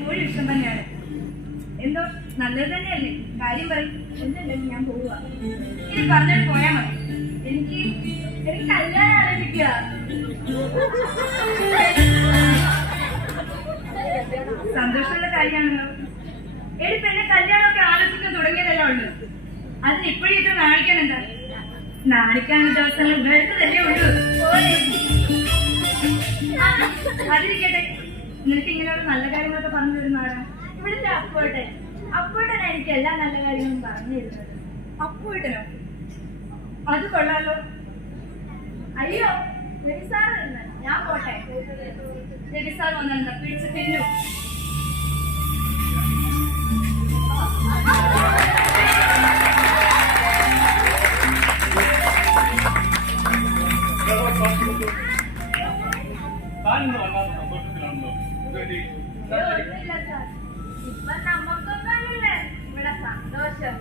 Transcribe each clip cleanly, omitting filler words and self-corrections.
ഇഷ്ടം തന്നെയാണ്. എന്തോ നല്ലത് തന്നെയല്ലേ? കാര്യം പറയും. ഒന്നല്ലേ, ഞാൻ പോവുക. ഇനി പറഞ്ഞിട്ട് പോയാ മതി. എനിക്ക് കല്യാണം ആലോചിക്കുക. സന്തോഷമുള്ള കാര്യമാണല്ലോ. എനിക്ക് എന്നെ കല്യാണമൊക്കെ ആലോചിക്കാൻ തുടങ്ങിയതല്ലേ ഉള്ളു. അതിന് ഇപ്പോഴും ഇത്ര നാണിക്കാനുണ്ടോ? നാണിക്കാനുള്ള ദിവസങ്ങൾ വേണ്ട തന്നെ ഉള്ളൂ. അതിരിക്കട്ടെ, നിനക്ക് ഇങ്ങനെയുള്ള നല്ല കാര്യങ്ങളൊക്കെ പറഞ്ഞു തരുന്ന ആരാ? ഇവിടുത്തെ അപ്പോട്ടനാണ് എനിക്ക് എല്ലാ നല്ല കാര്യങ്ങളും പറഞ്ഞു തരുന്നത്. അപ്പോട്ടനോ? അത് കൊള്ളാലോ. അയ്യോ, രവിസാർ വരുന്ന, ഞാൻ പോട്ടെ. രവിസാർ വന്നെന്താ പിടിച്ച് തിന്നു. ഇപ്പൊ നമുക്കൊന്നല്ലേ ഇവിടെ സന്തോഷം.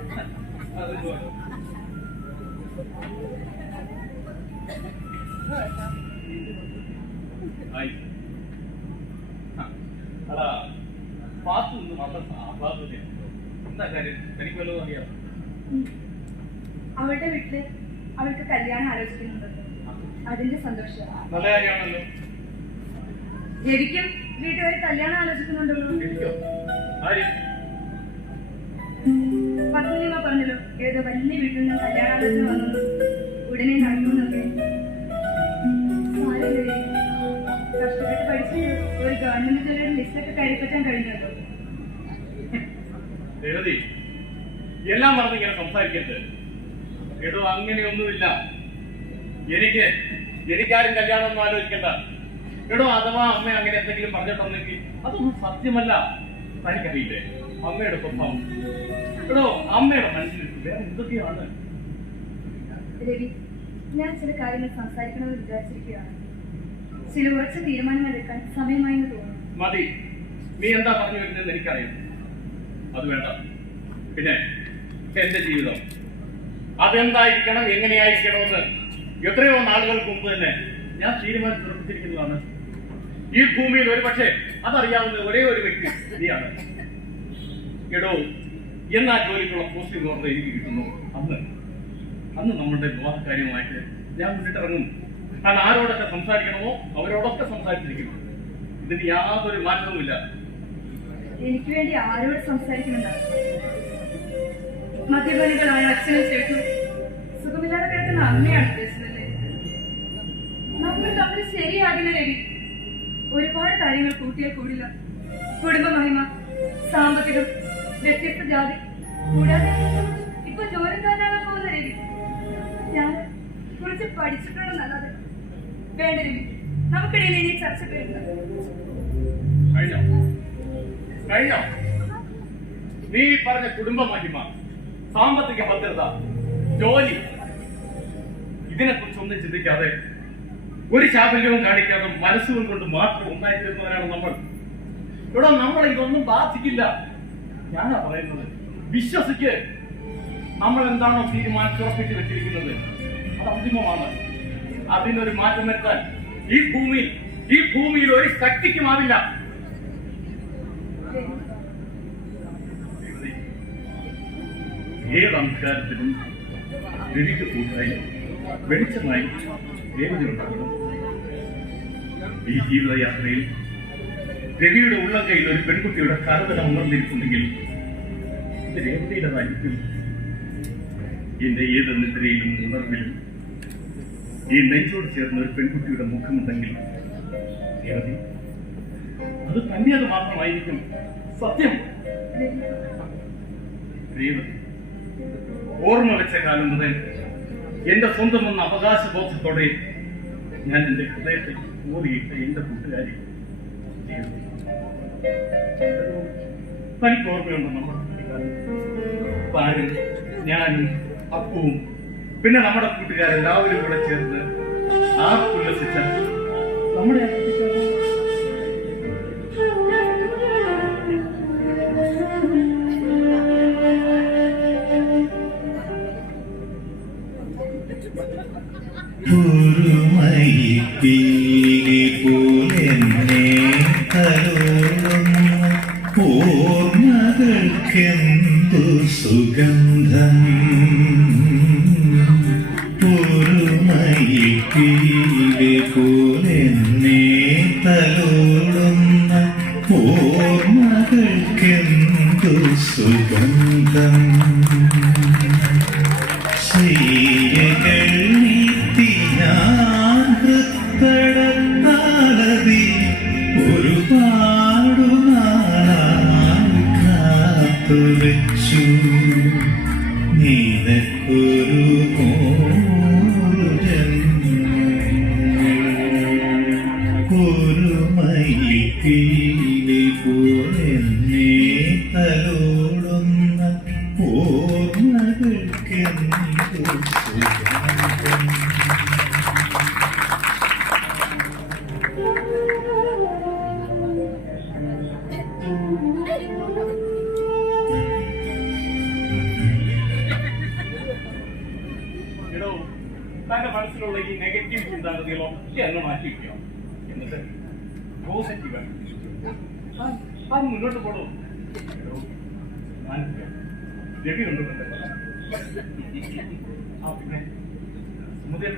അവളുടെ വീട്ടില് അവൾക്ക് കല്യാണം ആലോചിക്കുന്നുണ്ട്. അതിന്റെ സന്തോഷം. ശരിക്കും വീട്ടുകാർ കല്യാണം ആലോചിക്കുന്നുണ്ടല്ലോ. പത്മിനിമ പറഞ്ഞല്ലോ, ഏതോ വലിയ വീട്ടിൽ നിന്ന് കല്യാണാലോചന വന്നു, ഉടനെ നടക്കുന്നൊക്കെ. കഷ്ടപ്പെട്ട് പഠിച്ച് ഒരു ഗവൺമെന്റ് ജോലിയുടെ ലിസ്റ്റൊക്കെ കയറിപ്പറ്റാൻ കഴിഞ്ഞല്ലോ. എല്ലാം പറഞ്ഞ് ഇങ്ങനെ സംസാരിക്കരുത് കേട്ടോ. അങ്ങനെയൊന്നുമില്ല. എനിക്കാരും കല്യാണം ഒന്നും ആലോചിക്കണ്ട കേട്ടോ. അഥവാ അമ്മ അങ്ങനെ എന്തെങ്കിലും പറഞ്ഞിട്ടുണ്ടെങ്കിൽ അതൊന്നും സത്യമല്ല. തനിക്കറിയില്ലേ അമ്മയുടെ സ്വഭാവം കേട്ടോ. അമ്മയുടെ മനസ്സിൽ വേറെ എന്തൊക്കെയാണ്? രവി, ഞാൻ ചില കാര്യങ്ങൾ സംസാരിക്കണമെന്ന് വിചാരിച്ചിരിക്കുകയാണ്. ചില ഉറച്ച തീരുമാനങ്ങൾ എടുക്കാൻ സമയമായി തോന്നുന്നു. മതി, നീ എന്താ പറഞ്ഞു വരുന്നതെന്ന് എനിക്കറിയാം. അത് വേണ്ട. പിന്നെ എന്റെ ജീവിതം അതെന്തായിരിക്കണം, എങ്ങനെയായിരിക്കണമെന്ന് എത്രയോ നാളുകൾക്ക് മുമ്പ് തന്നെ ഞാൻ തീരുമാനിച്ചുറപ്പിച്ചിരിക്കുന്നതാണ്. ഈ ഭൂമിയിൽ ഒരു പക്ഷേ അതറിയാവുന്ന ഒരേ ഒരു വ്യക്തി നീയാണ്. എടോ, എന്നാ ജോലിക്കുള്ള പോസ്റ്റിംഗ് ഓർഡർ എനിക്ക് കിട്ടുന്നു അന്ന് നമ്മളുടെ വിവാഹകാര്യമായിട്ട് ഞാൻ മുന്നിട്ടിറങ്ങും. കാരണം ആരോടൊക്കെ സംസാരിക്കണമോ അവരോടൊക്കെ സംസാരിച്ചിരിക്കുന്നു. ഇതിന് യാതൊരു മാറ്റവുമില്ല. എനിക്ക് വേണ്ടി ആരോട് സംസാരിക്കുന്നുണ്ടാവും? മദ്യപാനികളായ അച്ഛനും ചേട്ടനും സുഖമില്ലാതെ കിടക്കുന്ന അമ്മയാണ് ഉദ്ദേശിച്ചതല്ലേ? നമ്മൾ തമ്മിൽ ശരിയാകില്ല രവി. ഒരുപാട് കാര്യങ്ങൾ കൂട്ടിയാൽ കൂടില്ല. കുടുംബ മഹിമ, സാമ്പത്തികം, വ്യത്യസ്ത ജാതി, കൂടാതെ ഇപ്പൊ ജോലിക്കാരനാകാൻ പോകുന്ന രവി. ഞാൻ കുറിച്ച് പഠിച്ചിട്ടുണ്ടെന്നല്ലാതെ. വേണ്ട രവി, നമുക്കിടയിൽ ഇനി ചർച്ച പേരുണ്ട്. കഴിഞ്ഞോ? നീ പറഞ്ഞ കുടുംബ മഹിമ, സാമ്പത്തിക ഭദ്രത, ജോലി, ഇതിനെക്കുറിച്ചൊന്നും ചിന്തിക്കാതെ ഒരു ചാപല്യവും കാണിക്കാതെ മനസ്സുകൊണ്ട് മാത്രം ഉണ്ടായിത്തീർന്നവരാണ് നമ്മൾ. ഇവിടെ നമ്മളെ ഇതൊന്നും ബാധിക്കില്ല. ഞാനാ പറയുന്നത്, വിശ്വസിക്ക്. നമ്മൾ എന്താണോ തീരുമാനിച്ചുറപ്പിച്ച് വെച്ചിരിക്കുന്നത് അത് അന്തിമമാണ്. അതിനൊരു മാറ്റം വരുത്താൻ ഈ ഭൂമിയിൽ ഒരു ശക്തിക്കുമാവില്ല. ഏത് അന്ധകാരത്തിലും രവിക്ക് കൂട്ടായി വെളിച്ചമായി രേവതിയുണ്ടാകണം. ഈ ജീവിതയാത്രയിൽ രവിയുടെ ഉള്ളങ്കയിൽ ഒരു പെൺകുട്ടിയുടെ കരതലം ഉണർന്നിരിക്കുന്നെങ്കിൽ ഇത് രേവതിയുടേതായിരിക്കും. എന്റെ ഏത് നിദ്രയിലും ഉണർവിലും ഈ നെഞ്ചോട് ചേർന്ന ഒരു പെൺകുട്ടിയുടെ മുഖമുണ്ടെങ്കിൽ രേവതി അത് തന്നെയത് മാത്രമായിരിക്കും. സത്യം. രേവതി ഓർമ്മ വെച്ച കാലം മുതൽ എന്റെ സ്വന്തമെന്ന അവകാശബോധത്തോടെ ഞാൻ എന്റെ ഹൃദയത്തിൽ ഓടിയിട്ട എന്റെ കൂട്ടുകാരി തനിക്ക് ഓർമ്മയുണ്ടോ? നമ്മുടെ താനും ഞാനും അപ്പവും പിന്നെ നമ്മുടെ കൂട്ടുകാരെല്ലാവരും കൂടെ ചേർന്ന് ഉല്ലസിച്ച നമ്മുടെ ൂലേ ഓർമ്മകൾക്കെന്തു സുഗന്ധം ഒരു മയിൽപ്പീലി പോലെന്നെ തലോടുന്ന ഓർമ്മകൾക്കെന്തു സുഗന്ധം ശൈലികൾ നീത്തി ഞാൻ ഹൃത്തടത്താലതി ഒരുപാടു നാളായി കാത്തുവച്ചു നിനക്കൊരു ഒരു മയിൽപ്പീലി പോലെന്നെ തലോടുന്ന ഓർമ്മകൾക്കെന്തു സുഗന്ധം. എടോ, തന്റെ മനസ്സിലുള്ള ഈ നെഗറ്റീവ് ചിന്താഗതികളൊക്കെ അങ്ങ് മാറ്റി വയ്ക്കണം. എന്നിട്ട് പോസിറ്റീവ് അത് മുന്നോട്ട് പോടോ. രവി കൊണ്ടുപോകട്ടെ. ആ പിന്നെ മുതൽ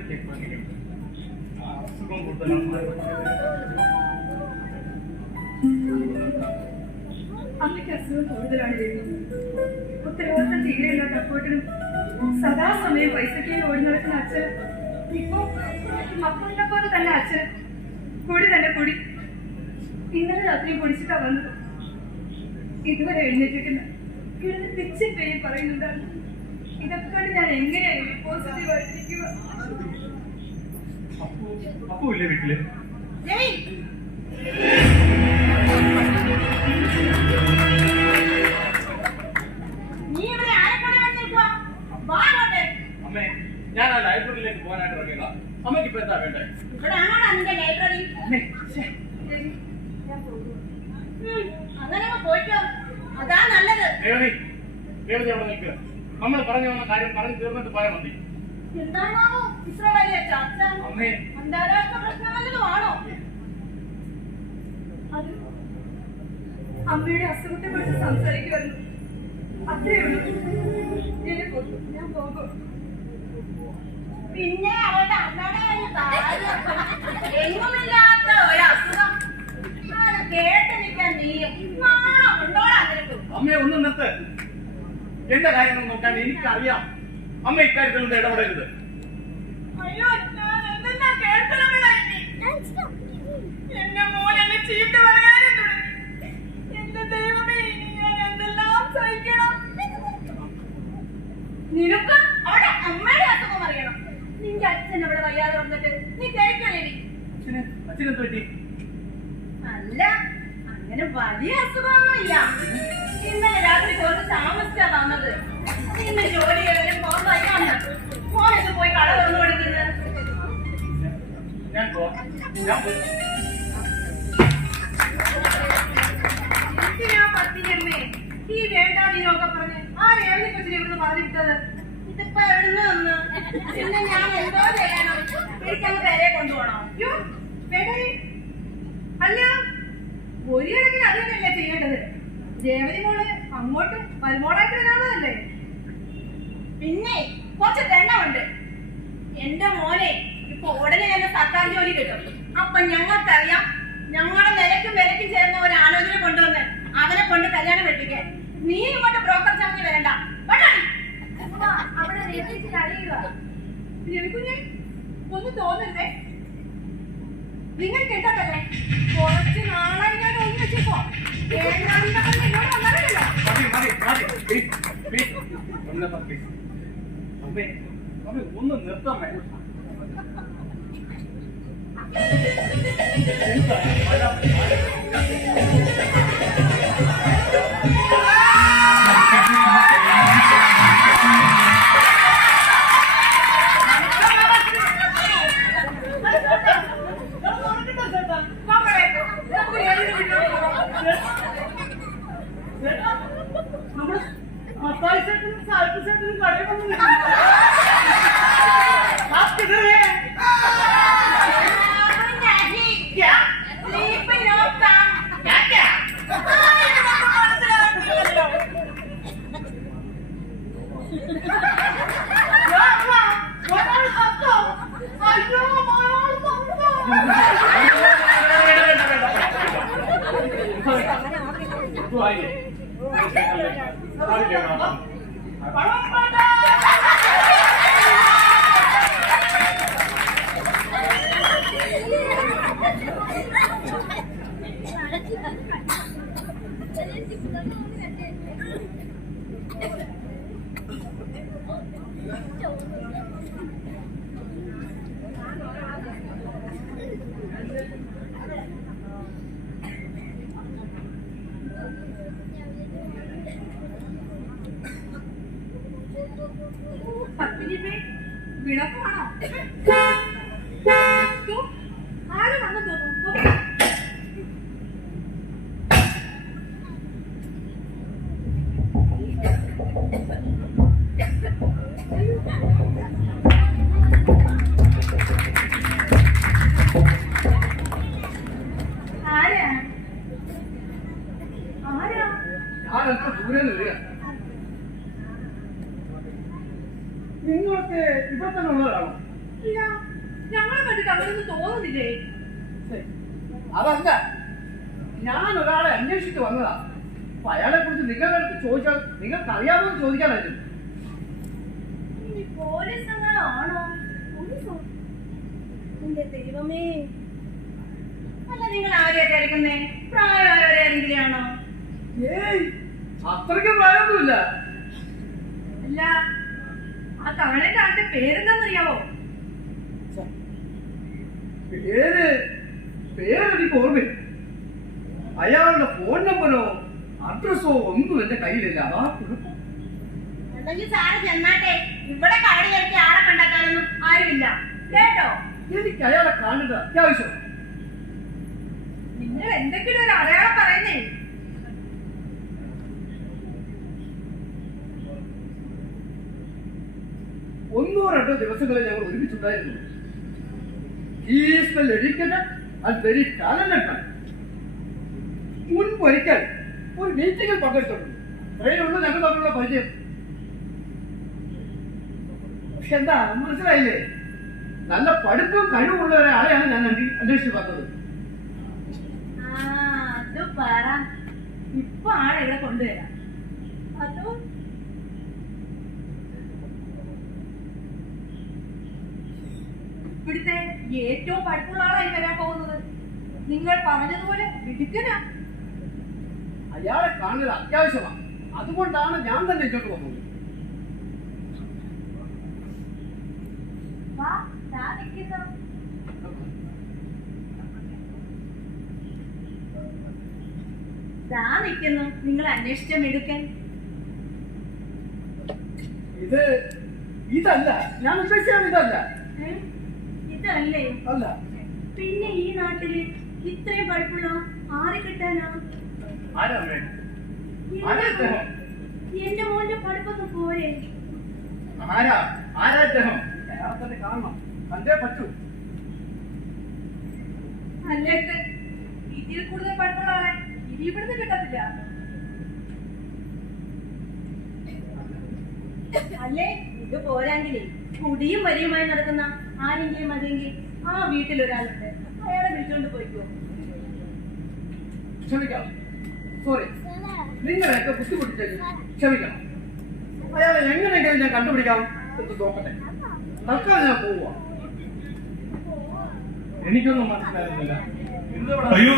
അസുഖം കൂടുതലാണ്. അമ്മയ്ക്ക് അസുഖം കൂടുതലാണ് രവി. ഉത്തരവാദിത്തം തീരെയില്ലാത്ത അപ്പോട്ടിനും സദാസമയം പൈസയ്ക്ക് ഓടി നടക്കുന്ന അച്ഛൻ ഇപ്പൊ മക്കളുടെ പോലെ തന്നെ അച്ഛൻ കുടി തന്നെ കുടി. ഇന്നലെ രാത്രി കുടിച്ചിട്ടാ വന്നത്. ഇതുവരെ എഴുന്നേറ്റിട്ടില്ല. കിടന്ന് പിച്ച് പേര് പറയുന്നുണ്ടായിരുന്നു. ഇതൊക്കെ ഞാൻ എങ്ങനെയായിരുന്നു പോസിറ്റീവ് ആയിട്ടിരിക്കുക? അപ്പു ഇല്ലേ വീട്ടില്? അമ്മേ, ഞാൻ ആ ലൈബ്രറിയിലേക്ക് പോകാനായിട്ട് ഇറങ്ങിയതാ. അമ്മയ്ക്ക് ഇപ്പൊ എന്താ വേണ്ടേ? രേവതി അവിടെ നിൽക്കുക. നമ്മൾ പറഞ്ഞു വന്ന കാര്യം പറഞ്ഞു തീർന്നിട്ട് പോയാൽ മതി. അമ്മേ, അന്താരാഷ്ട്ര പ്രശ്നങ്ങളിലും ആണോ? അത് അമ്മയുടെ അസുഖത്തെ കുറിച്ച് സംസാരിക്കുമായിരുന്നു. അത്രേ ഉള്ളൂ. ഞാൻ പോകും. പിന്നെ അവളുടെ അമ്മയുടെ എങ്ങുമില്ലാത്ത ഒരസുഖം കേട്ട് നിൽക്കാൻ നീയും അമ്മയെ ഒന്ന് നിർത്ത്. എന്റെ കാര്യങ്ങൾ നോക്കാൻ എനിക്കറിയാം. അമ്മ ഇക്കാര്യത്തിൽ ഒന്ന് ഇടപെടരുത്. അയ്യോ, ഞാൻ എന്തെല്ലാം കേൾക്കണമില്ലായി. എന്റെ മോൻ എന്നെ ചീത്ത പറയാനും തുടങ്ങി. എന്റെ ദൈവമേ, ഇനി ഞാൻ എന്തെല്ലാം സഹിക്കണം. നിനക്ക് അവിടെ അമ്മയുടെ അസുഖം അറിയണം. നിന്റെ അച്ഛൻ അവിടെ വയ്യാതെ വന്നിട്ട് നീ കേൾക്കണേ. അച്ഛനെന്ത് പറ്റി? അല്ല, അങ്ങനെ വലിയ അസുഖമൊന്നുമില്ല. ഇന്നലെ രാത്രി കുറച്ച് താമസിച്ചാ വന്നത്. ഇന്ന് ജോലി ചെയ്യാനും പോകാൻ വയ്യാന്ന്. മോനൊക്കെ പോയി കട തുറന്നു കൊടുക്കുന്നത്. ഞാൻ പത്തിനമ്മേ, ഈ വേണ്ടാതീനൊക്കെ പറഞ്ഞ് ആ രേവതി കൊച്ചിനെ ഇവിടുന്ന് പറഞ്ഞിട്ടത്. ഇതിപ്പോ എവിടുന്ന് വന്ന് പിന്നെ ഞാൻ എന്തോ ചെയ്യണം? എനിക്കങ്ങ് പേരെ കൊണ്ടുപോകണോ? അല്ല, ഒരു കണക്കിന് അത് തന്നെയല്ലേ ചെയ്യേണ്ടത്. രേവതി മോള് അങ്ങോട്ട് മരുമോളായിട്ട് വരാനുള്ളതല്ലേ? പിന്നെ കുറച്ച് തെണ്ണമുണ്ട്. എന്റെ മോനെ ഇപ്പൊ ഉടനെ തന്നെ സർക്കാർ ജോലി കിട്ടും. അപ്പൊ ഞങ്ങൾക്കറിയാം, ഞങ്ങളുടെ നിലയ്ക്കും വിലയ്ക്കും ചേർന്ന ഒരു ആലോചന കൊണ്ടുവന്ന് അവനെ കൊണ്ട് കല്യാണം വെട്ടിക്കാൻ. നീ ഇങ്ങോട്ട് ബ്രോക്കർ ചാർജ് വരണ്ട. അവിടെ രവിക്കുഞ്ഞെ ഒന്ന് തോന്നരുതേ. നിങ്ങൾക്ക് എന്താ കുറച്ച് നാളായി ഞാൻ ഒന്ന് വെച്ചപ്പോ എന്നോട് വന്നാലല്ലോ. ഒന്ന് നിർത്താമേ. വിളക്കാണോ? ആരും വന്നു തോന്നുന്നു. ആരാ ആരാ? ഞാനൊക്കെ ദൂരെ വരിക. നിങ്ങൾക്ക് ഇവിടെ തന്നെ ഉള്ളതാണോ? ഇല്ല, ഞങ്ങളെ കണ്ടിട്ട് അവരൊന്നും തോന്നുന്നില്ലേ? അതല്ല, ഞാൻ ഒരാളെ അന്വേഷിച്ചിട്ട് വന്നതാ. അപ്പൊ അയാളെ കുറിച്ച് നിങ്ങളുടെ അടുത്ത് ചോദിച്ചാൽ നിങ്ങൾക്ക് അറിയാമോ ചോദിക്കാനായിരുന്നു. പോലീസ് ആണോ? എന്റെ ദൈവമേ, അല്ല നിങ്ങൾ ആരെയാ തിരക്കുന്നേ? പ്രായമായവരെങ്കിലും ആണോ? ഏയ്, അത്രയ്ക്ക് പ്രായമൊന്നുമില്ല. അല്ല, ആ തവണയുടെ ആളുടെ പേരെന്താന്നറിയാവോ? പേരെനിക്ക് ഓർമ്മയില്ല. അയാളുടെ ഫോൺ നമ്പറോ അഡ്രസ്സോ ഒന്നും എന്റെ കയ്യിലില്ല. അതാ കുഴപ്പം. അല്ലെങ്കിൽ സാറ് ചെന്നാട്ടെ. ഇവിടെ കടയിൽ എനിക്ക് ആളെ കണ്ടെത്താനൊന്നും ആരുമില്ല കേട്ടോ. എനിക്ക് അയാളെ കാണേണ്ട അത്യാവശ്യം. നിങ്ങൾ എന്തെങ്കിലും ഒരു അടയാളം പറയുന്നേ. ഒന്നോ രണ്ടോ ദിവസങ്ങളിൽ ഞങ്ങൾ ഒരുമിച്ചുണ്ടായിരുന്നു. Is well educated and very talented man. മുൻപൊരിക്കൽ ഒരു മീറ്റിംഗിൽ പങ്കെടുത്തിട്ടുണ്ട്. അത്രയുള്ള ഞങ്ങൾ തമ്മിലുള്ള പരിചയം. പക്ഷെ എന്താ മനസ്സിലായില്ലേ? നല്ല പഠിപ്പും കഴിവുള്ള ഒരാളെയാണ് ഞാൻ അന്വേഷിച്ച് പറഞ്ഞത്. അത് പറ. ഇപ്പൊ ആളെ ഇവിടെ കൊണ്ടുവരാം. അതോ ഇവിടുത്തെ ഏറ്റവും പഠിപ്പുള്ള ആളായി വരാൻ പോകുന്നത്. നിങ്ങൾ പറഞ്ഞതുപോലെ മിടുക്കനാ. അയാളെ കാണുന്നത് അത്യാവശ്യമാണ്. അതുകൊണ്ടാണ് ഞാൻ തന്നെ ഇങ്ങോട്ട് വന്നത്. വാ, ദാ നിൽക്കുന്നു. ദാ നിൽക്കുന്നു നിങ്ങൾ അന്വേഷിച്ച മിടുക്കൻ. ഇതല്ല ഞാൻ ഉദ്ദേശിച്ചത്. ഇതല്ല. ഇതല്ലേ? അല്ല. പിന്നെ ഈ നാട്ടില് ഇത്രയും പഠിപ്പുള്ള ആരെ കിട്ടാനാ? എന്റെ മോന്റെ പഠിപ്പൊക്കെ പോരെ? തന്നെ കാണണം. കണ്ടേ പറ്റൂ. അല്ലേക്ക് ഇതിൽ കൂടുതൽ പഠിപ്പുള്ള ആളെ ഇനി ഇവിടുന്ന് കിട്ടത്തില്ല. അല്ലേ ഇത് പോരാങ്കിലേ കുടിയും വലിയുമായി നടക്കുന്ന ആരെങ്കിലും മതിയെങ്കിൽ ആ വീട്ടിൽ ഒരാളുണ്ട്. അയാളെ വിളിച്ചുകൊണ്ട് പോയിക്കോ. ക്ഷമിക്കണം. സോറി, നിങ്ങളെയൊക്കെ ബുദ്ധിമുട്ടിച്ചത് ക്ഷമിക്കണം. അയാളെ എങ്ങനെയെങ്കിലും ഞാൻ കണ്ടുപിടിക്കാം എന്ന് നോക്കട്ടെ. തൽക്കാലം ഞാൻ പോവുക. എനിക്കൊന്നും മനസ്സിലാകുന്നില്ല. അയ്യോ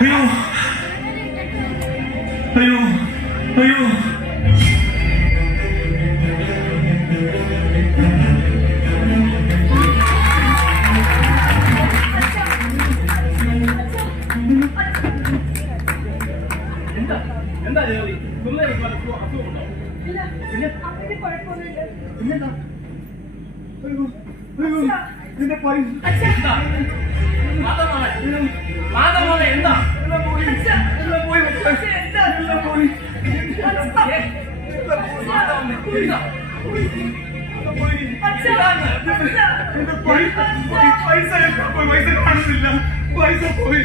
അയ്യോ അയ്യോ അയ്യോ എന്താ ജോലി? അസുഖമുണ്ടോ? ഇല്ല, പിന്നെ അങ്ങനെ കുഴപ്പമൊന്നുമില്ല. പിന്നെന്താ? അയ്യോ അയ്യോ എന്റെ പൈസ അച്ഛാ, മാതാമോളെ എന്താ? എല്ലാം പോയി. അച്ഛാ, എല്ലാം പോയി മക്കളെ. അച്ഛാ, എന്താ? എല്ലാം പോയി. അച്ഛാ, എന്റെ പൈസ കാണുന്നില്ല. പൈസ പോയി.